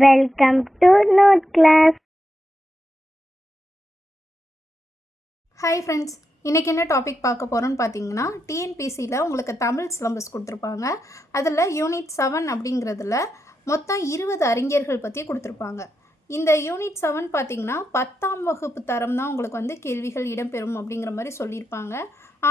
Welcome to note class hi friends இன்றைக்கி என்ன topic பார்க்க போகிறோன்னு பார்த்தீங்கன்னா டிஎன்பிசியில் உங்களுக்கு தமிழ் சிலபஸ் கொடுத்துருப்பாங்க. அதில் யூனிட் செவன் அப்படிங்கிறதுல மொத்தம் இருபது அறிஞர்கள் பற்றி கொடுத்துருப்பாங்க. இந்த யூனிட் செவன் பார்த்தீங்கன்னா பத்தாம் வகுப்பு தரம் தான் உங்களுக்கு வந்து கேள்விகள் இடம்பெறும் அப்படிங்கிற மாதிரி சொல்லியிருப்பாங்க.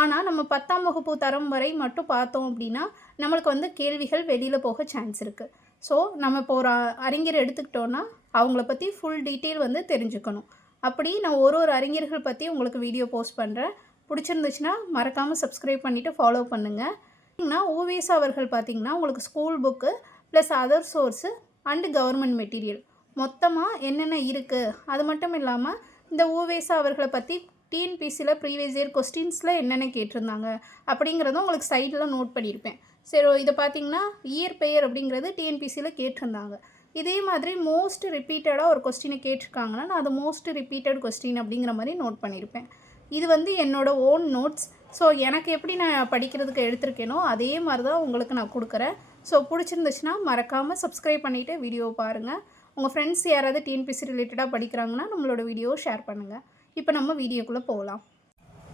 ஆனால் நம்ம பத்தாம் வகுப்பு தரம் வரை மட்டும் பார்த்தோம் அப்படின்னா நம்மளுக்கு வந்து கேள்விகள் வெளியில் போக சான்ஸ் இருக்குது ஸோ நம்ம இப்போ ஒரு அறிஞர் எடுத்துக்கிட்டோன்னா அவங்கள பற்றி ஃபுல் டீட்டெயில் வந்து தெரிஞ்சுக்கணும். அப்படி நான் ஒரு ஒரு அறிஞர்கள் பற்றி உங்களுக்கு வீடியோ போஸ்ட் பண்ணுறேன் பிடிச்சிருந்துச்சுன்னா மறக்காமல் சப்ஸ்கிரைப் பண்ணிவிட்டு ஃபாலோ பண்ணுங்கள் பார்த்தீங்கன்னா ஓவேசா அவர்கள் பார்த்தீங்கன்னா உங்களுக்கு school book plus other source and government material மொத்தமாக என்னென்ன இருக்குது அது மட்டும் இல்லாமல் இந்த ஓவேசா அவர்களை பற்றி டிஎன்பிசியில் ப்ரீவியஸ் இயர் கொஸ்டின்ஸில் என்னென்ன கேட்டிருந்தாங்க? அப்படிங்கிறதும் உங்களுக்கு சைடில் நோட் பண்ணியிருப்பேன். சரி இதை பார்த்தீங்கன்னா இயற்பெயர் அப்படிங்கிறது டிஎன்பிசியில் கேட்டிருந்தாங்க. இதே மாதிரி மோஸ்ட் ரிப்பீட்டடாக ஒரு கொஸ்டினை கேட்டிருக்காங்கன்னா நான் அது மோஸ்ட் ரிப்பீட்டட் கொஸ்டின் அப்படிங்கிற மாதிரி நோட் பண்ணியிருப்பேன். இது வந்து என்னோடய ஓன் நோட்ஸ் ஸோ எனக்கு எப்படி நான் படிக்கிறதுக்கு எடுத்திருக்கேனோ அதே மாதிரி தான் உங்களுக்கு நான் கொடுக்குறேன். ஸோ பிடிச்சிருந்துச்சுன்னா மறக்காமல் சப்ஸ்கிரைப் பண்ணிவிட்டு வீடியோவை பாருங்கள் உங்கள் ஃப்ரெண்ட்ஸ் யாராவது டிஎன்பிசி ரிலேட்டடாக படிக்கிறாங்கன்னா நம்மளோட வீடியோவை ஷேர் பண்ணுங்கள் இப்போ நம்ம வீடியோக்குள்ளே போகலாம்.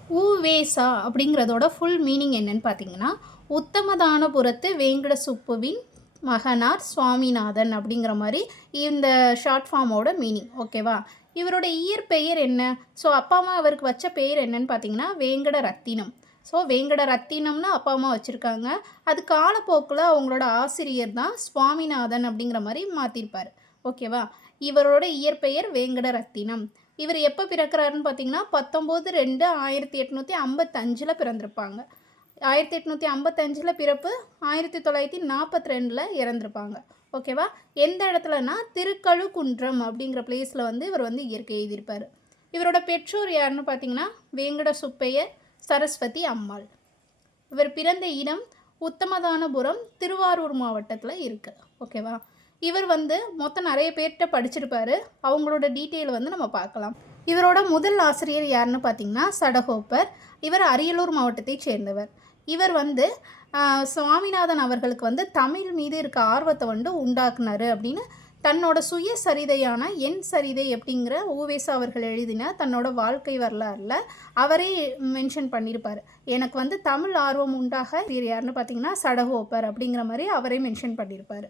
ஊவேசா அப்படிங்கிறதோட ஃபுல் மீனிங் என்னன்னு பார்த்தீங்கன்னா உத்தமதானபுரத்து வேங்கட சுப்புவின் மகனார் சுவாமிநாதன் அப்படிங்கிற மாதிரி இந்த ஷார்ட் ஃபார்மோட மீனிங் ஓகேவா இவரோட இயற்பெயர் என்ன? ஸோ அப்பா அம்மா அவருக்கு வச்ச பெயர் என்னன்னு பார்த்தீங்கன்னா வேங்கட ரத்தினம் ஸோ வேங்கட ரத்தினம்னு அப்பா அம்மா வச்சுருக்காங்க. அது காலப்போக்கில் அவங்களோட ஆசிரியர் தான் சுவாமிநாதன் அப்படிங்கிற மாதிரி மாற்றிருப்பார் ஓகேவா இவரோட இயற்பெயர் வேங்கட ரத்தினம் இவர் எப்போ பிறக்கிறாருன்னு பார்த்தீங்கன்னா பத்தொம்போது ரெண்டு ஆயிரத்தி எட்நூற்றி ஐம்பத்தஞ்சில் பிறந்திருப்பாங்க. ஆயிரத்தி எட்நூற்றி ஐம்பத்தஞ்சில் பிறப்பு ஆயிரத்தி தொள்ளாயிரத்தி நாற்பத்தி ரெண்டில் இறந்துருப்பாங்க ஓகேவா எந்த இடத்துலனா திருக்கழுக்குன்றம் அப்படிங்கிற பிளேஸில் வந்து இவர் வந்து இயற்கை எழுதியிருப்பார். இவரோட பெற்றோர் யாருன்னு பார்த்தீங்கன்னா வேங்கட சுப்பையர் சரஸ்வதி அம்மாள். இவர் பிறந்த இடம் உத்தமதானபுரம் திருவாரூர் மாவட்டத்தில் இருக்குது ஓகேவா இவர் வந்து மொத்தம் நிறைய பேர்கிட்ட படிச்சிருப்பாரு. அவங்களோட டீட்டெயில் வந்து நம்ம பார்க்கலாம். இவரோட முதல் ஆசிரியர் யாருன்னு பார்த்தீங்கன்னா சடகோப்பர். இவர் அரியலூர் மாவட்டத்தைச் சேர்ந்தவர். இவர் வந்து சுவாமிநாதன் அவர்களுக்கு வந்து தமிழ் மீது இருக்க ஆர்வத்தை வந்து உண்டாக்குனாரு அப்படின்னு தன்னோட சுய சரிதையான என் சரிதை அப்படிங்கிற ஊவேசா அவர்கள் எழுதின தன்னோட வாழ்க்கை வரலாறில் அவரே மென்ஷன் பண்ணியிருப்பார் எனக்கு வந்து தமிழ் ஆர்வம் உண்டாக யாருன்னு பார்த்தீங்கன்னா சடகோப்பர் அப்படிங்கிற மாதிரி அவரே மென்ஷன் பண்ணியிருப்பார்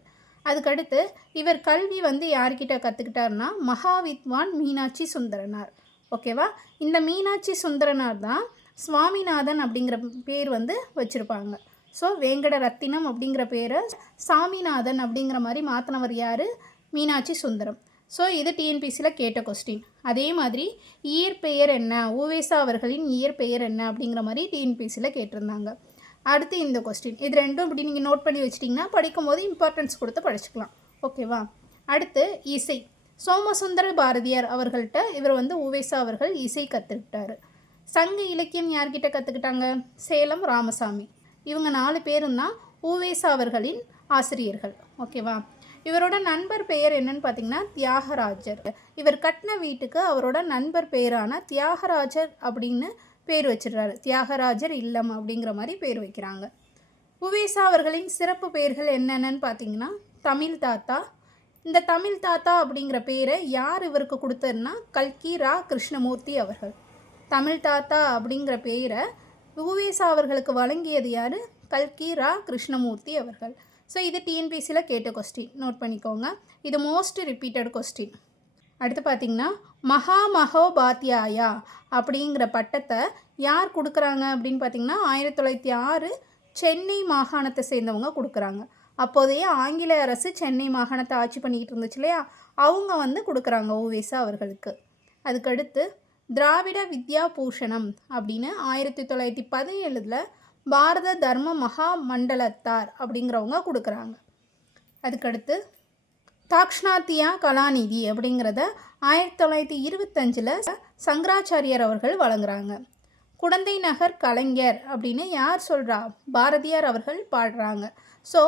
அதுக்கடுத்து இவர் கல்வி வந்து யார்கிட்ட கற்றுக்கிட்டாருன்னா மகாவித்வான் மீனாட்சி சுந்தரனார். ஓகேவா இந்த மீனாட்சி சுந்தரனார் தான் சுவாமிநாதன் அப்படிங்கிற பேர் வந்து வச்சுருப்பாங்க. ஸோ வேங்கட ரத்தினம் அப்படிங்கிற பேரை சாமிநாதன் அப்படிங்கிற மாதிரி மாற்றினவர் யார்? மீனாட்சி சுந்தரம். ஸோ இது டிஎன்பிசியில் கேட்ட கொஸ்டின் அதே மாதிரி இயற்பெயர் என்ன? ஓவேசா அவர்களின் இயற்பெயர் என்ன? அப்படிங்கிற மாதிரி டிஎன்பிசியில் கேட்டிருந்தாங்க. அடுத்து இந்த கொஸ்டின் இது ரெண்டும் இப்படி நீங்கள் நோட் பண்ணி வச்சிட்டிங்கன்னா படிக்கும்போது இம்பார்ட்டன்ஸ் கொடுத்து படிச்சுக்கலாம். ஓகேவா அடுத்து இசை. சோமசுந்தர பாரதியார் அவர்கள்ட்ட இவர் வந்து உவேசா அவர்கள் இசை கற்றுக்கிட்டாரு சங்க இலக்கியம் யார்கிட்ட கற்றுக்கிட்டாங்க சேலம் ராமசாமி. இவங்க நாலு பேரும் தான் உவேசா அவர்களின் ஆசிரியர்கள். ஓகேவா இவரோட நண்பர் பெயர் என்னன்னு பார்த்தீங்கன்னா தியாகராஜர். இவர் கட்டின வீட்டுக்கு அவரோட நண்பர் பெயரான தியாகராஜர் அப்படின்னு பேர் வச்சிடுறாரு. தியாகராஜர் இல்லம் அப்படிங்கிற மாதிரி பேர் வைக்கிறாங்க. உவேசா அவர்களின் சிறப்பு பெயர்கள் என்னென்னு பார்த்தீங்கன்னா தமிழ் தாத்தா. இந்த தமிழ் தாத்தா அப்படிங்கிற பேரை யார் இவருக்கு கொடுத்தருன்னா கல்கி ரா கிருஷ்ணமூர்த்தி அவர்கள். தமிழ் தாத்தா அப்படிங்கிற பெயரை உவேசா அவர்களுக்கு வழங்கியது யார்? கல்கி ரா கிருஷ்ணமூர்த்தி அவர்கள். ஸோ இது டிஎன்பிசியில் கேட்ட கொஸ்டின் நோட் பண்ணிக்கோங்க. இது மோஸ்ட் ரிப்பீட்டட் கொஸ்டின் அடுத்து பார்த்தீங்கன்னா மகா மகோபாத்தியாயா அப்படிங்கிற பட்டத்தை யார் கொடுக்குறாங்க அப்படின்னு பார்த்தீங்கன்னா ஆயிரத்தி தொள்ளாயிரத்தி ஆறு சென்னை மாகாணத்தை சேர்ந்தவங்க கொடுக்குறாங்க. அப்போதைய ஆங்கில அரசு சென்னை மாகாணத்தை ஆட்சி பண்ணிக்கிட்டு இருந்துச்சு இல்லையா? அவங்க வந்து கொடுக்குறாங்க ஓவேசா அவர்களுக்கு. அதுக்கடுத்து திராவிட வித்யா பூஷணம் அப்படின்னு ஆயிரத்தி தொள்ளாயிரத்தி பதினேழுல பாரத தர்ம மகா மண்டலத்தார் அப்படிங்கிறவங்க கொடுக்குறாங்க. அதுக்கடுத்து தாக்ஷ்ணாத்தியா கலாநிதி அப்படிங்கிறத ஆயிரத்தி தொள்ளாயிரத்தி இருபத்தஞ்சில் சங்கராச்சாரியார் அவர்கள் வழங்குறாங்க. குடந்தை நகர் கலைஞர் அப்படின்னு யார் சொல்கிறா பாரதியார் அவர்கள் பாடுறாங்க. ஸோ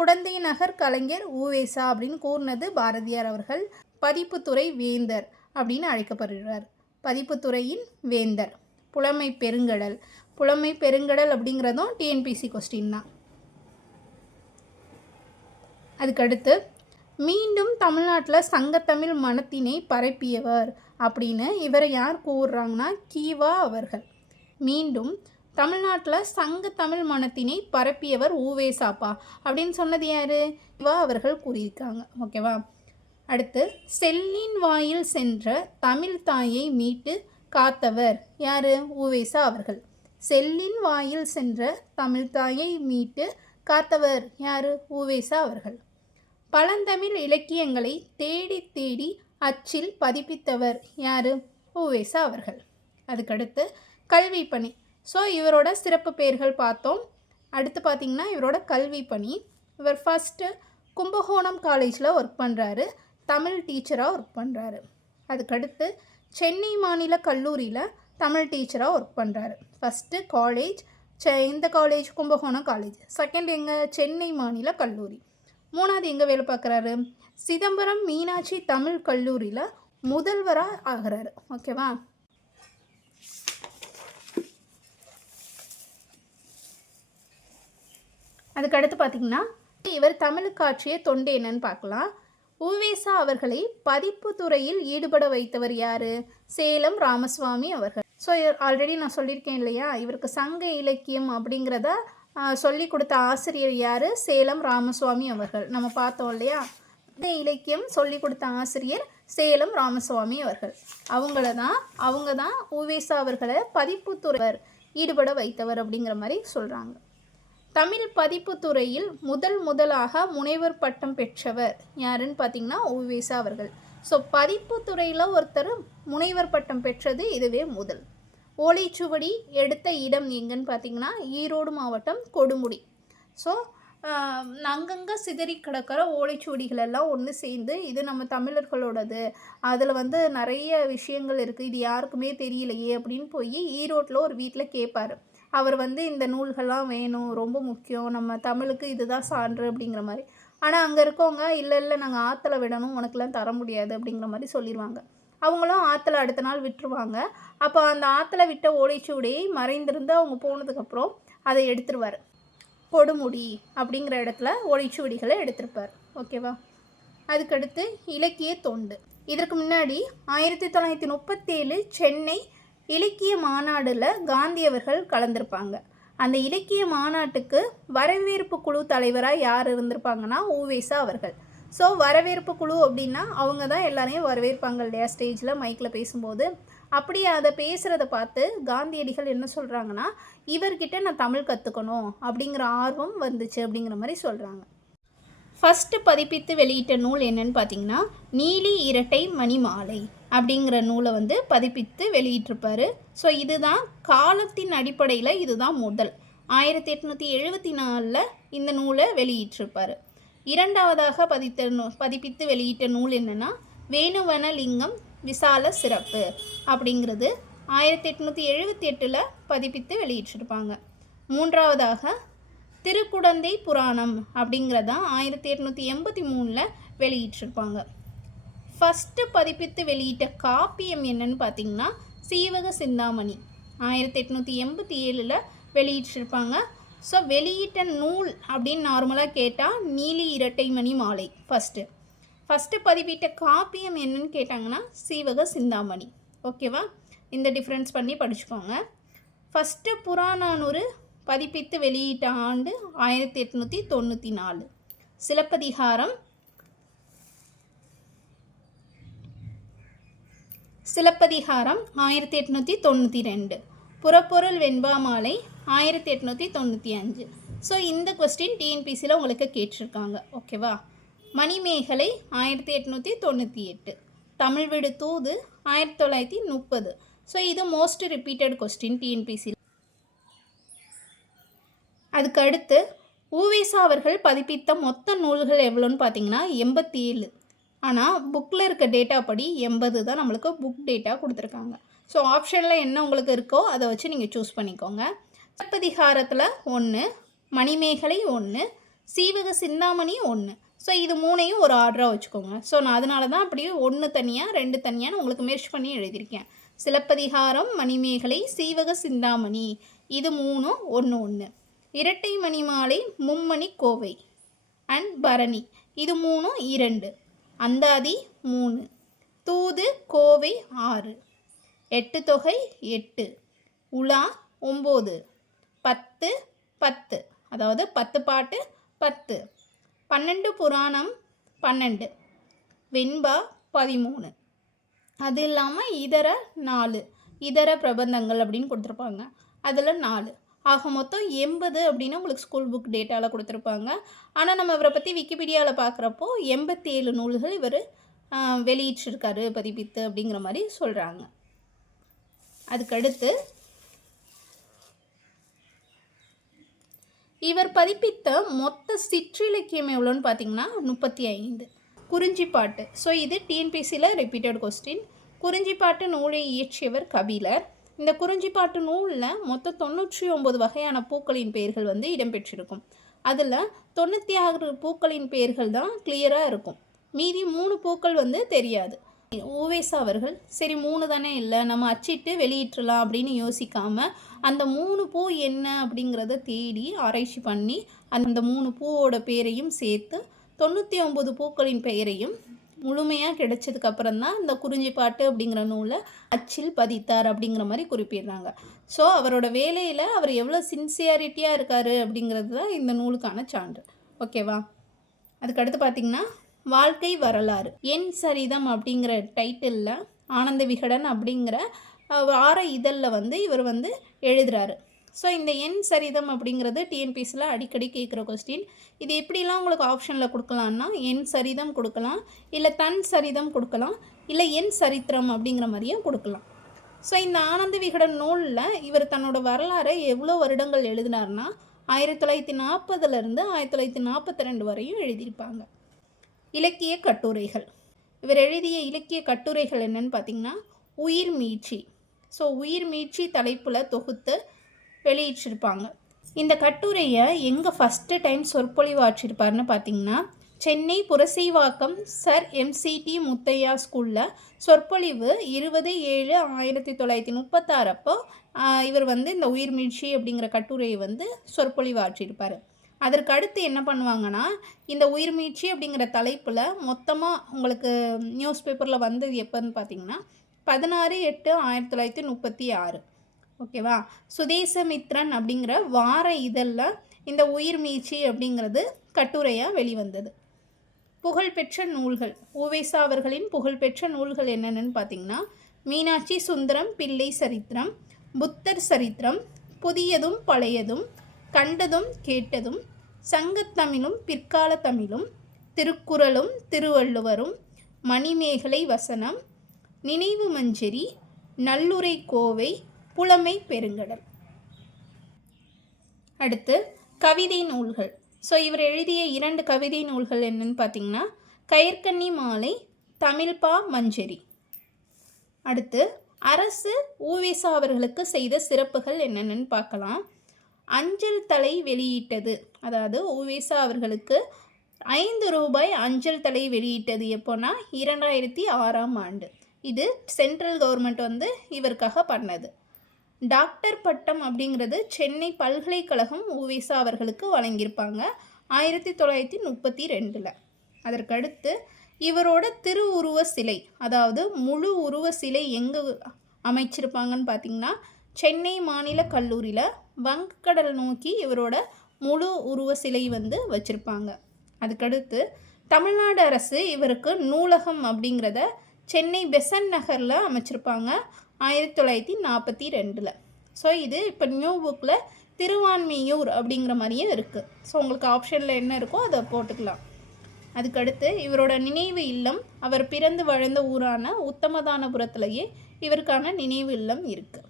குடந்தை நகர் கலைஞர் ஊவேசா அப்படின்னு கூறினது பாரதியார் அவர்கள். பதிப்புத்துறை வேந்தர் அப்படின்னு அழைக்கப்படுகிறார். பதிப்புத்துறையின் வேந்தர். புலமை பெருங்கடல். புலமை பெருங்கடல் அப்படிங்கிறதும் டிஎன்பிசி கொஸ்டின் தான். அதுக்கடுத்து மீண்டும் தமிழ்நாட்டில் சங்கத்தமிழ் மனத்தினை பரப்பியவர் அப்படின்னு இவரை யார் கூறுறாங்கன்னா கீவா அவர்கள். மீண்டும் தமிழ்நாட்டில் சங்க தமிழ் மனத்தினை பரப்பியவர் ஊவேசாப்பா அப்படின்னு சொன்னது யார்? கீவா அவர்கள் கூறியிருக்காங்க. ஓகேவா? அடுத்து செல்லின் வாயில் சென்ற தமிழ் தாயை மீட்டு காத்தவர் யார்? ஊவேசா அவர்கள். செல்லின் வாயில் சென்ற தமிழ் தாயை மீட்டு காத்தவர் யார்? ஊவேசா அவர்கள். பழந்தமிழ் இலக்கியங்களை தேடி தேடி அச்சில் பதிப்பித்தவர் யார்? ஊவேசா அவர்கள். அதுக்கடுத்து கல்வி பணி. ஸோ இவரோட சிறப்பு பெயர்கள் பார்த்தோம். அடுத்து பார்த்திங்கன்னா இவரோட கல்வி பணி. இவர் ஃபஸ்ட்டு கும்பகோணம் காலேஜில் ஒர்க் பண்ணுறாரு தமிழ் டீச்சராக ஒர்க் பண்ணுறாரு அதுக்கடுத்து சென்னை மாநில கல்லூரியில் தமிழ் டீச்சராக ஒர்க் பண்ணுறாரு ஃபஸ்ட்டு காலேஜ் செ இந்த காலேஜ் கும்பகோணம் காலேஜ் செகண்ட் எங்கள் சென்னை மாநில கல்லூரி. மூணாவது எங்கே வேலை பார்க்குறாரு? சிதம்பரம் மீனாட்சி தமிழ் கல்லூரியில் முதல்வராக ஆகிறாரு. ஓகேவா? அதுக்கடுத்து பார்த்தீங்கன்னா இவர் தமிழுக்கு ஆற்றிய தொண்டு என்னன்னு பார்க்கலாம். உவேசா அவர்களை பதிப்பு துறையில் ஈடுபட வைத்தவர் யார்? சேலம் ராமசுவாமி அவர்கள். ஸோ ஆல்ரெடி நான் சொல்லியிருக்கேன் இல்லையா? இவருக்கு சங்க இலக்கியம் அப்படிங்கிறத சொல்லி கொடுத்த ஆசிரியர் யார்? சேலம் ராமசுவாமி அவர்கள். நம்ம பார்த்தோம் இல்லையா? இந்த இலக்கியம் சொல்லி கொடுத்த ஆசிரியர் சேலம் ராமசுவாமி அவர்கள். அவங்கள தான் அவங்க தான் உவேசா அவர்களை பதிப்புத்துறைவர் ஈடுபட வைத்தவர் அப்படிங்கிற மாதிரி சொல்கிறாங்க தமிழ் பதிப்புத்துறையில் முதல் முதலாக முனைவர் பட்டம் பெற்றவர் யாருன்னு பார்த்தீங்கன்னா உவேசா அவர்கள். ஸோ பதிப்புத்துறையில் ஒருத்தர் முனைவர் பட்டம் பெற்றது இதுவே முதல். ஓலைச்சுவடி எடுத்த இடம் எங்கன்னு பார்த்தீங்கன்னா ஈரோடு மாவட்டம் கொடுமுடி. ஸோ அங்கங்கே சிதறி கிடக்கிற ஓலைச்சுவடிகள் எல்லாம் ஒன்று சேர்ந்து இது நம்ம தமிழர்களோடது. அதில் வந்து நிறைய விஷயங்கள் இருக்குது இது யாருக்குமே தெரியலையே அப்படின்னு போய் ஈரோட்டில் ஒரு வீட்டில் கேட்பாரு அவர் வந்து இந்த நூல்கள்லாம் வேணும் ரொம்ப முக்கியம் நம்ம தமிழுக்கு இதுதான் சான்று அப்படிங்கிற மாதிரி. ஆனால் அங்கே இருக்கவங்க இல்லை இல்லை நாங்கள் ஆற்றுல விடணும் உனக்குலாம் தர முடியாது அப்படிங்கிற மாதிரி சொல்லிடுவாங்க அவங்களும் ஆற்றுல அடுத்த நாள் விட்டுருவாங்க. அப்போ அந்த ஆற்றுல விட்ட ஓலைச்சுவடியை மறைந்திருந்து அவங்க போனதுக்கப்புறம் அதை எடுத்துருவார். கொடுமுடி அப்படிங்கிற இடத்துல ஓலைச்சுவடிகளை எடுத்திருப்பார். ஓகேவா? அதுக்கடுத்து இலக்கிய தொண்டு. இதற்கு முன்னாடி ஆயிரத்தி தொள்ளாயிரத்தி முப்பத்தேழு சென்னை இலக்கிய மாநாடில் காந்தி அவர்கள் கலந்திருப்பாங்க. அந்த இலக்கிய மாநாட்டுக்கு வரவேற்பு குழு தலைவராக யார் இருந்திருப்பாங்கன்னா ஊவேசா அவர்கள். ஸோ வரவேற்பு குழு அப்படின்னா அவங்க தான் எல்லாரையும் வரவேற்பாங்க இல்லையா ஸ்டேஜில் மைக்கில் பேசும்போது. அப்படி அதை பேசுகிறத பார்த்து காந்தியடிகள் என்ன சொல்கிறாங்கன்னா இவர்கிட்ட நான் தமிழ் கற்றுக்கணும் அப்படிங்கிற ஆர்வம் வந்துச்சு அப்படிங்கிற மாதிரி சொல்கிறாங்க ஃபஸ்ட்டு பதிப்பித்து வெளியிட்ட நூல் என்னன்னு பார்த்தீங்கன்னா நீலி இரட்டை மணிமாலை அப்படிங்கிற நூலை வந்து பதிப்பித்து வெளியிட்டிருப்பாரு. ஸோ இதுதான் காலத்தின் அடிப்படையில் இதுதான் முதல். ஆயிரத்தி எட்நூற்றி எழுபத்தி நாலில் இந்த நூலை வெளியிட்டிருப்பார். இரண்டாவதாக பதித்த நூ பதிப்பித்து வெளியிட்ட நூல் என்னென்னா வேணுவனலிங்கம் விசால சிறப்பு அப்படிங்கிறது ஆயிரத்தி எட்நூற்றி எழுபத்தி எட்டில் பதிப்பித்து வெளியிட்டிருப்பாங்க. மூன்றாவதாக திருக்குடந்தை புராணம் அப்படிங்கிறதான் ஆயிரத்தி எட்நூற்றி எண்பத்தி மூணில் வெளியிட்டிருப்பாங்க. ஃபஸ்ட்டு பதிப்பித்து வெளியிட்ட காப்பியம் என்னன்னு பார்த்தீங்கன்னா சீவக சிந்தாமணி ஆயிரத்தி எட்நூற்றி எண்பத்தி ஏழில் வெளியிட்டிருப்பாங்க. ஸோ வெளியிட்ட நூல் அப்படின்னு நார்மலாக கேட்டால் நீலி இரட்டைமணி மாலை ஃபஸ்ட்டு ஃபஸ்ட்டு பதிப்பிட்ட காப்பியம் என்னன்னு கேட்டாங்கன்னா சீவக சிந்தாமணி. ஓகேவா இந்த டிஃப்ரென்ஸ் பண்ணி படிச்சுக்கோங்க. ஃபஸ்ட்டு புறாநானூறு பதிப்பித்து வெளியிட்ட ஆண்டு ஆயிரத்தி எட்நூற்றி தொண்ணூற்றி நாலு. சிலப்பதிகாரம். சிலப்பதிகாரம் ஆயிரத்தி எட்நூற்றி தொண்ணூற்றி ரெண்டு. புறப்பொருள் வெண்பா மாலை ஆயிரத்தி எட்நூற்றி தொண்ணூற்றி அஞ்சு. ஸோ இந்த கொஸ்டின் டிஎன்பிசியில் உங்களுக்கு கேட்டிருக்காங்க. ஓகேவா மணிமேகலை ஆயிரத்தி எட்நூற்றி தொண்ணூற்றி எட்டு. தமிழ் விடு தூது ஆயிரத்தி தொள்ளாயிரத்தி முப்பது. ஸோ இது மோஸ்ட் ரிப்பீட்டட் கொஸ்டின் டிஎன்பிசியில் அதுக்கு அடுத்து ஊவேசா அவர்கள் பதிப்பித்த மொத்த நூல்கள் எவ்வளோன்னு பார்த்தீங்கன்னா எண்பத்தி ஏழு. ஆனால் புக்கில் இருக்க டேட்டா படி எண்பது தான் நம்மளுக்கு புக் டேட்டா கொடுத்துருக்காங்க. ஸோ ஆப்ஷனில் என்ன உங்களுக்கு இருக்கோ அதை வச்சு நீங்கள் சூஸ் பண்ணிக்கோங்க. சிலப்பதிகாரத்தில் ஒன்று மணிமேகலை ஒன்று சீவக சிந்தாமணி ஒன்று ஸோ இது மூணையும் ஒரு ஆர்டராக வச்சுக்கோங்க. ஸோ நான் அதனால தான் அப்படியே ஒன்று தனியாக ரெண்டு தனியாக உங்களுக்கு மெர்ஷ் பண்ணி எழுதியிருக்கேன். சிலப்பதிகாரம் மணிமேகலை சீவக சிந்தாமணி. இது மூணும் ஒன்று ஒன்று இரட்டை மணி மாலை மும்மணி கோவை. அண்ட் பரணி. இது மூணும் இரண்டு. அந்தாதி மூணு. தூது கோவை ஆறு. எட்டு தொகை எட்டு. உலா ஒம்பது. பத்து பத்து. அதாவது பத்து பாட்டு பத்து. பன்னெண்டு புராணம் பன்னெண்டு. வெண்பா பதிமூணு. அது இல்லாமல் இதர நாலு. இதர பிரபந்தங்கள் அப்படின்னு கொடுத்துருப்பாங்க. அதில் நாலு. ஆக மொத்தம் எண்பது அப்படின்னு உங்களுக்கு ஸ்கூல் புக் டேட்டாவில் கொடுத்துருப்பாங்க. ஆனால் நம்ம இவரை பற்றி விக்கிபீடியாவில் பார்க்குறப்போ எண்பத்தி ஏழு நூல்கள் இவர் வெளியிட்டிருக்காரு பதிப்பித்து அப்படிங்கிற மாதிரி சொல்கிறாங்க அதுக்கடுத்து இவர் பதிப்பித்த மொத்த சிற்றிலக்கியம் எவ்வளோன்னு பார்த்தீங்கன்னா முப்பத்தி ஐந்து. குறிஞ்சிப்பாட்டு ஸோ இது டிஎன்பிசியில் ரிப்பீட்டட் கொஸ்டின் குறிஞ்சிப்பாட்டு நூலை இயற்றியவர் கபிலர். இந்த குறிஞ்சிப்பாட்டு நூலில் மொத்தம் தொண்ணூற்றி ஒம்பது வகையான பூக்களின் பெயர்கள் வந்து இடம்பெற்றிருக்கும். அதில் தொண்ணூற்றி ஆறு பூக்களின் பெயர்கள் தான் கிளியராக இருக்கும். மீதி மூணு பூக்கள் வந்து தெரியாது. ஓவேசா அவர்கள் சரி மூணு தானே இல்லை நம்ம அச்சிட்டு வெளியிட்டுலாம் அப்படின்னு யோசிக்காம அந்த மூணு பூ என்ன அப்படிங்கிறத தேடி ஆராய்ச்சி பண்ணி அந்த மூணு பூவோட பேரையும் சேர்த்து தொண்ணூற்றி ஒம்பது பூக்களின் பெயரையும் முழுமையாக கிடைச்சதுக்கு அப்புறம் தான் இந்த குறிஞ்சிப்பாட்டு அப்படிங்கிற நூலை அச்சில் பதித்தார் அப்படிங்கிற மாதிரி குறிப்பிடுறாங்க. ஸோ அவரோட வேலையில் அவர் எவ்வளோ சின்சியாரிட்டியாக இருக்கார் அப்படிங்கிறது தான் இந்த நூலுக்கான சான்று. ஓகேவா? அதுக்கடுத்து பார்த்திங்கன்னா வாழ்க்கை வரலாறு. என் சரிதம் அப்படிங்கிற டைட்டிலில் ஆனந்த விகடன் அப்படிங்கிற வார இதழில் வந்து இவர் வந்து எழுதுறாரு. ஸோ இந்த என் சரிதம் அப்படிங்கிறது டிஎன்பிஎஸ்சியில் அடிக்கடி கேட்குற கொஸ்டின் இது எப்படிலாம் உங்களுக்கு ஆப்ஷனில் கொடுக்கலான்னா என் சரிதம் கொடுக்கலாம் இல்லை தன் சரிதம் கொடுக்கலாம் இல்லை என் சரித்திரம் அப்படிங்கிற மாதிரியும் கொடுக்கலாம். ஸோ இந்த ஆனந்த விகடன் நூலில் இவர் தன்னோட வரலாறை எவ்வளோ வருடங்கள் எழுதினார்னா ஆயிரத்தி தொள்ளாயிரத்தி நாற்பதுலேருந்து ஆயிரத்தி தொள்ளாயிரத்தி நாற்பத்தி ரெண்டு வரையும் எழுதியிருப்பாங்க. இலக்கிய கட்டுரைகள். இவர் எழுதிய இலக்கிய கட்டுரைகள் என்னென்னு பார்த்தீங்கன்னா உயிர் மீட்சி. ஸோ உயிர் மீட்சி தலைப்பில் தொகுத்து வெளியிட்டிருப்பாங்க. இந்த கட்டுரையை எங்கே ஃபஸ்ட்டு டைம் சொற்பொழிவாற்றிருப்பார்னு பார்த்தீங்கன்னா சென்னை புரசைவாக்கம் சர் எம்சிடி முத்தையா ஸ்கூலில் சொற்பொழிவு இருபது ஏழு ஆயிரத்தி தொள்ளாயிரத்தி முப்பத்தாறப்போ இவர் வந்து இந்த உயிர் மீழ்ச்சி அப்படிங்கிற கட்டுரையை வந்து சொற்பொழிவாற்றியிருப்பார் அதற்கு அடுத்து என்ன பண்ணுவாங்கன்னா இந்த உயிர் மீட்சி அப்படிங்கிற தலைப்பில் மொத்தமாக உங்களுக்கு நியூஸ் பேப்பரில் வந்தது எப்போன்னு பார்த்தீங்கன்னா பதினாறு எட்டு ஆயிரத்தி தொள்ளாயிரத்தி முப்பத்தி ஆறு. ஓகேவா? சுதேசமித்ரன் அப்படிங்கிற வார இதழில் இந்த உயிர் மீட்சி அப்படிங்கிறது கட்டுரையாக வெளிவந்தது. புகழ்பெற்ற நூல்கள். ஓவேசா அவர்களின் புகழ்பெற்ற நூல்கள் என்னென்னு பார்த்தீங்கன்னா மீனாட்சி சுந்தரம் பிள்ளை சரித்திரம் புத்தர் சரித்திரம் புதியதும் பழையதும் கண்டதும் கேட்டதும் சங்கத்தமிழும் பிற்கால தமிழும் திருக்குறளும் திருவள்ளுவரும் மணிமேகலை வசனம் நினைவு மஞ்சரி நல்லுரை கோவை புலமை பெருங்கடல். அடுத்து கவிதை நூல்கள். ஸோ இவர் எழுதிய இரண்டு கவிதை நூல்கள் என்னன்னு பார்த்தீங்கன்னா கயற்கன்னி மாலை தமிழ்பா மஞ்சரி. அடுத்து அரசு ஊவேசா அவர்களுக்கு செய்த சிறப்புகள் என்னென்னு பார்க்கலாம். அஞ்சல் தலை வெளியிட்டது. அதாவது ஓவேசா அவர்களுக்கு ஐந்து ரூபாய் அஞ்சல் தலை வெளியிட்டது எப்போனா இரண்டாயிரத்தி ஆறாம் ஆண்டு. இது சென்ட்ரல் கவர்மெண்ட் வந்து இவருக்காக பண்ணது. டாக்டர் பட்டம் அப்படிங்கிறது சென்னை பல்கலைக்கழகம் ஓவேசா அவர்களுக்கு வழங்கியிருப்பாங்க ஆயிரத்தி தொள்ளாயிரத்தி முப்பத்தி ரெண்டில். அதற்கடுத்து இவரோட திருவுருவ சிலை அதாவது முழு உருவ சிலை எங்கே அமைச்சிருப்பாங்கன்னு பார்த்தீங்கன்னா சென்னை மாநில கல்லூரியில் வங்கக்கடல் நோக்கி இவரோட முழு உருவ சிலை வந்து வச்சுருப்பாங்க. அதுக்கடுத்து தமிழ்நாடு அரசு இவருக்கு நூலகம் அப்படிங்கிறத சென்னை பெசன் நகரில் அமைச்சிருப்பாங்க ஆயிரத்தி தொள்ளாயிரத்தி நாற்பத்தி ரெண்டில். ஸோ இது இப்போ நியூ புக்கில் திருவான்மியூர் அப்படிங்கிற மாதிரியும் இருக்குது ஸோ உங்களுக்கு ஆப்ஷனில் என்ன இருக்கோ அதை போட்டுக்கலாம். அதுக்கடுத்து இவரோட நினைவு இல்லம் அவர் பிறந்து வளர்ந்த ஊரான உத்தமதானபுரத்துலேயே இவருக்கான நினைவு இல்லம் இருக்குது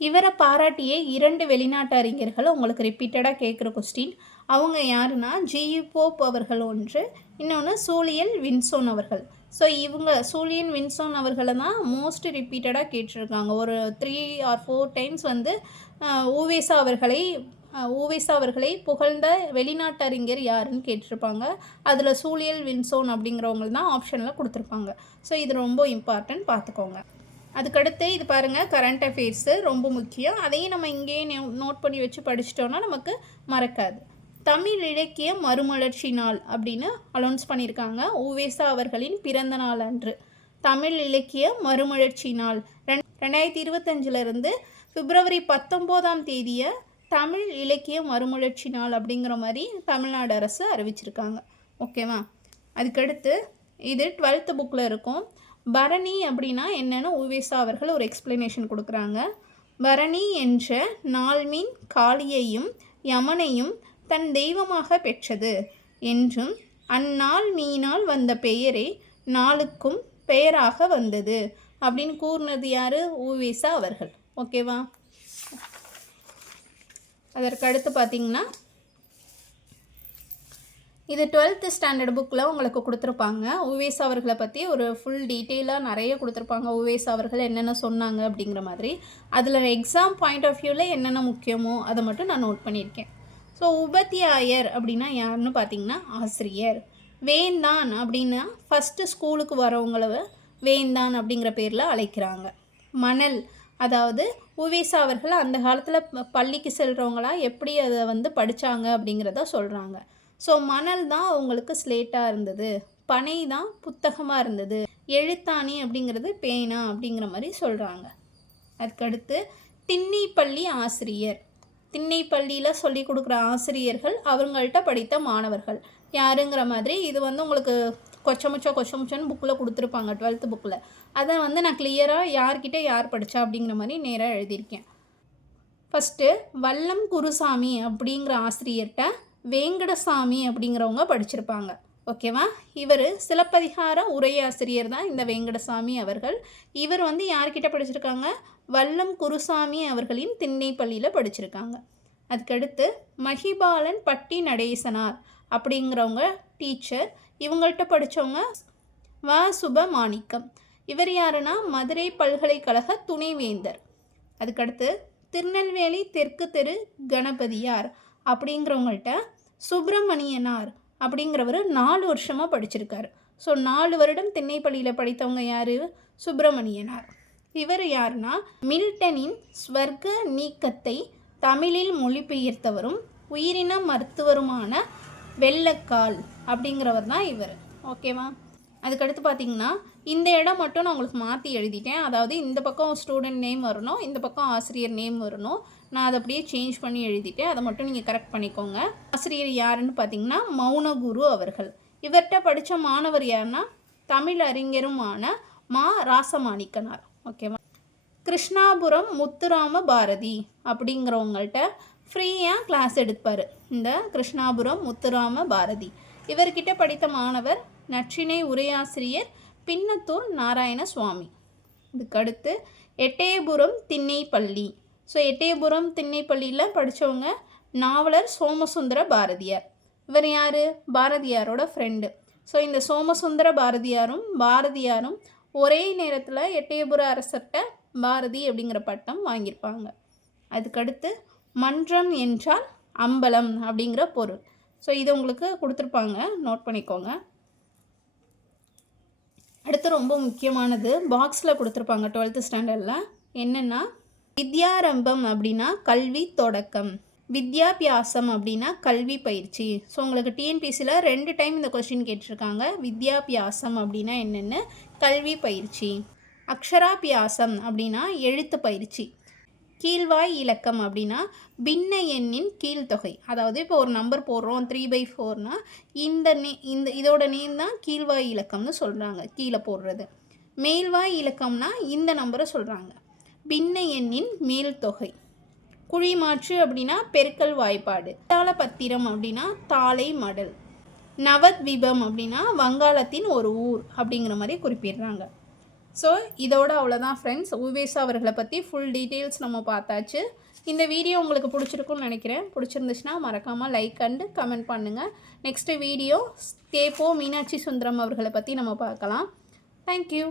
இவரை பாராட்டிய இரண்டு வெளிநாட்டு அறிஞர்கள் உங்களுக்கு ரிப்பீட்டடாக கேட்குற கொஸ்டின் அவங்க யாருன்னா ஜியு போப் அவர்கள் ஒன்று இன்னொன்று சூழியல் வின்சோன் அவர்கள். ஸோ இவங்க சூழியன் வின்சோன் அவர்களை தான் மோஸ்ட் ரிப்பீட்டடாக கேட்டிருக்காங்க. ஒரு த்ரீ ஆர் ஃபோர் டைம்ஸ் வந்து ஆஹ், ஊவேசா அவர்களை ஆஹ், ஊவேசா அவர்களை புகழ்ந்த வெளிநாட்டு அறிஞர் யாருன்னு கேட்டிருப்பாங்க. அதில் சூழியல் வின்சோன் அப்படிங்கிறவங்க தான் ஆப்ஷனில் கொடுத்துருப்பாங்க. ஸோ இது ரொம்ப இம்பார்ட்டன்ட் பார்த்துக்கோங்க. அதுக்கடுத்து இது பாருங்கள் கரண்ட் அஃபேர்ஸு ரொம்ப முக்கியம். அதையும் நம்ம இங்கேயே நோட் பண்ணி வச்சு படிச்சிட்டோன்னா நமக்கு மறக்காது. தமிழ் இலக்கிய மறுமலர்ச்சி நாள் அப்படின்னு அலௌன்ஸ் பண்ணியிருக்காங்க. உவேசா அவர்களின் பிறந்த நாள் அன்று. தமிழ் இலக்கிய மறுமலர்ச்சி நாள். ரெண் ரெண்டாயிரத்தி இருபத்தஞ்சிலிருந்து பிப்ரவரி பத்தொம்போதாம் தேதியை தமிழ் இலக்கிய மறுமலர்ச்சி நாள் அப்படிங்கிற மாதிரி தமிழ்நாடு அரசு அறிவிச்சிருக்காங்க. ஓகேவா? அதுக்கடுத்து இது டுவெல்த்து புக்கில் இருக்கும். பரணி அப்படின்னா என்னென்னு உவேசா அவர்கள் ஒரு எக்ஸ்பிளனேஷன் கொடுக்குறாங்க. பரணி என்ற நாள்மீன் காளியையும் யமனையும் தன் தெய்வமாக பெற்றது என்றும் அந்நாள் மீனால் வந்த பெயரே நாளுக்கும் பெயராக வந்தது அப்படின்னு கூறினது யார்? உவேசா அவர்கள். ஓகேவா அதற்கு அடுத்து பார்த்தீங்கன்னா இது டுவெல்த்து ஸ்டாண்டர்ட் புக்கில் உங்களுக்கு கொடுத்துருப்பாங்க. உவேஸ் அவர்களை பற்றி ஒரு ஃபுல் டீட்டெயிலாக நிறைய கொடுத்துருப்பாங்க. உவேஸ் அவர்கள் என்னென்ன சொன்னாங்க அப்படிங்கிற மாதிரி. அதில் எக்ஸாம் பாயிண்ட் ஆஃப் வியூவில் என்னென்ன முக்கியமோ அதை மட்டும் நான் நோட் பண்ணியிருக்கேன். ஸோ உபத்தியாயர் அப்படின்னா யாருன்னு பார்த்தீங்கன்னா ஆசிரியர். வேந்தான் அப்படின்னா ஃபஸ்ட்டு ஸ்கூலுக்கு வரவங்கள வேந்தான் அப்படிங்கிற பேரில் அழைக்கிறாங்க. மணல் அதாவது உவேசா அவர்கள் அந்த காலத்தில் பள்ளிக்கு செல்கிறவங்களா எப்படி அதை வந்து படித்தாங்க அப்படிங்கிறத சொல்கிறாங்க ஸோ மணல் தான் அவங்களுக்கு ஸ்லேட்டாக இருந்தது. பனை தான் புத்தகமாக இருந்தது. எழுத்தாணி அப்படிங்கிறது பேனா அப்படிங்கிற மாதிரி சொல்கிறாங்க அதுக்கடுத்து திண்ணைப்பள்ளி ஆசிரியர். திண்ணைப்பள்ளியில் சொல்லி கொடுக்குற ஆசிரியர்கள் அவங்கள்ட்ட படித்த மாணவர்கள். யாருங்கிற மாதிரி இது வந்து உங்களுக்கு கொச்சமுச்சோ கொச்சமுச்சோன்னு புக்கில் கொடுத்துருப்பாங்க டுவெல்த்து புக்கில் அதை வந்து நான் கிளியராக யார்கிட்ட யார் படித்தா அப்படிங்கிற மாதிரி நேராக எழுதியிருக்கேன். ஃபஸ்ட்டு வல்லம் குருசாமி அப்படிங்கிற ஆசிரியர்கிட்ட வேங்கடசாமி அப்படிங்கிறவங்க படிச்சிருப்பாங்க. ஓகேவா? இவர் சிலப்பதிகார உரையாசிரியர் தான் இந்த வேங்கடசாமி அவர்கள். இவர் வந்து யார்கிட்ட படிச்சிருக்காங்க? வல்லம் குருசாமி அவர்களின் திண்ணை பள்ளியில் படிச்சிருக்காங்க. அதுக்கடுத்து மகிபாலன் பட்டி நடேசனார் அப்படிங்கிறவங்க டீச்சர். இவங்கள்ட்ட படித்தவங்க வ. சுபமாணிக்கம். இவர் யாருன்னா? மதுரை பல்கலைக்கழக துணைவேந்தர். அதுக்கடுத்து திருநெல்வேலி தெற்கு தெரு கணபதியார். அப்படிங்கிறவங்கள்ட்ட சுப்பிரமணியனார் அப்படிங்கிறவர் நாலு வருஷமாக படிச்சிருக்காரு. ஸோ நாலு வருடம் திண்ணைப்பள்ளியில் படித்தவங்க யார்? சுப்பிரமணியனார். இவர் யாருன்னா மில்டனின் ஸ்வர்க்க நீக்கத்தை தமிழில் மொழிபெயர்த்தவரும் உயிரின மருத்துவருமான வெள்ளக்கால் அப்படிங்கிறவர் தான் இவர். ஓகேவா அதுக்கடுத்து பார்த்தீங்கன்னா இந்த இடம் மட்டும் நான் உங்களுக்கு மாற்றி எழுதிட்டேன். அதாவது இந்த பக்கம் ஸ்டூடெண்ட் நேம் வரணும் இந்த பக்கம் ஆசிரியர் நேம் வரணும். நான் அதை அப்படியே சேஞ்ச் பண்ணி எழுதிட்டேன் அதை மட்டும் நீங்கள் கரெக்ட் பண்ணிக்கோங்க. ஆசிரியர் யாருன்னு பார்த்தீங்கன்னா மௌனகுரு அவர்கள். இவர்கிட்ட படித்த மாணவர் யாருன்னா தமிழ் அறிஞருமான மா ராசமாணிக்கனார். ஓகேவா கிருஷ்ணாபுரம் முத்துராம பாரதி அப்படிங்கிறவங்கள்ட்ட ஃப்ரீயாக கிளாஸ் எடுப்பார். இந்த கிருஷ்ணாபுரம் முத்துராம பாரதி. இவர்கிட்ட படித்த மாணவர் நற்றினை உரையாசிரியர் பின்னத்தூர் நாராயண சுவாமி. இதுக்கடுத்து எட்டயபுரம் திண்ணைப்பள்ளி. ஸோ எட்டயபுரம் திண்ணைப்பள்ளியில் படித்தவங்க நாவலர் சோமசுந்தர பாரதியார். இவர் யார்? பாரதியாரோட ஃப்ரெண்டு ஸோ இந்த சோமசுந்தர பாரதியாரும் பாரதியாரும் ஒரே நேரத்தில் எட்டயபுர அரசர்கிட்ட பாரதி அப்படிங்கிற பட்டம் வாங்கியிருப்பாங்க. அதுக்கடுத்து மன்றம் என்றால் அம்பலம் அப்படிங்கிற பொருள். ஸோ இது உங்களுக்கு கொடுத்துருப்பாங்க. நோட் பண்ணிக்கோங்க. அடுத்து ரொம்ப முக்கியமானது பாக்ஸில் கொடுத்துருப்பாங்க டுவெல்த்து ஸ்டாண்டர்டில் என்னென்னா வித்யாரம்பம் அப்படின்னா கல்வி தொடக்கம். வித்யாபியாசம் அப்படின்னா கல்வி பயிற்சி. ஸோ உங்களுக்கு டிஎன்பிசியில் ரெண்டு டைம் இந்த கொஸ்டின் கேட்டிருக்காங்க. வித்யாபியாசம் அப்படின்னா என்னென்னு? கல்வி பயிற்சி. அக்ஷராபியாசம் அப்படின்னா எழுத்து பயிற்சி. கீழ்வாய் இலக்கம் அப்படின்னா பின்ன எண்ணின் கீழ்த்தொகை. அதாவது இப்போ ஒரு நம்பர் போடுறோம் த்ரீ பை ஃபோர்னா இந்த நே இந்த இதோட நேம் தான் கீழ்வாய் இலக்கம்னு சொல்கிறாங்க கீழே போடுறது. மேல்வாய் இலக்கம்னா இந்த நம்பரை சொல்கிறாங்க பின்ன எண்ணின் மேல் தொகை. குழிமாற்று அப்படின்னா பெருக்கல் வாய்ப்பாடு. பத்திரம் அப்படின்னா தாளை மடல். நவத்வீபம் அப்படின்னா வங்காளத்தின் ஒரு ஊர் அப்படிங்கிற மாதிரி குறிப்பிடுறாங்க. ஸோ இதோட அவ்வளோதான் ஃப்ரெண்ட்ஸ் உவேசா அவர்களை பற்றி ஃபுல் டீட்டெயில்ஸ் நம்ம பார்த்தாச்சு. இந்த வீடியோ உங்களுக்கு பிடிச்சிருக்கும்னு நினைக்கிறேன். பிடிச்சிருந்துச்சுன்னா மறக்காமல் லைக் அண்டு கமெண்ட் பண்ணுங்கள் நெக்ஸ்ட்டு வீடியோ தேப்போ மீனாட்சி சுந்தரம் அவர்களை பற்றி நம்ம பார்க்கலாம். தேங்க்யூ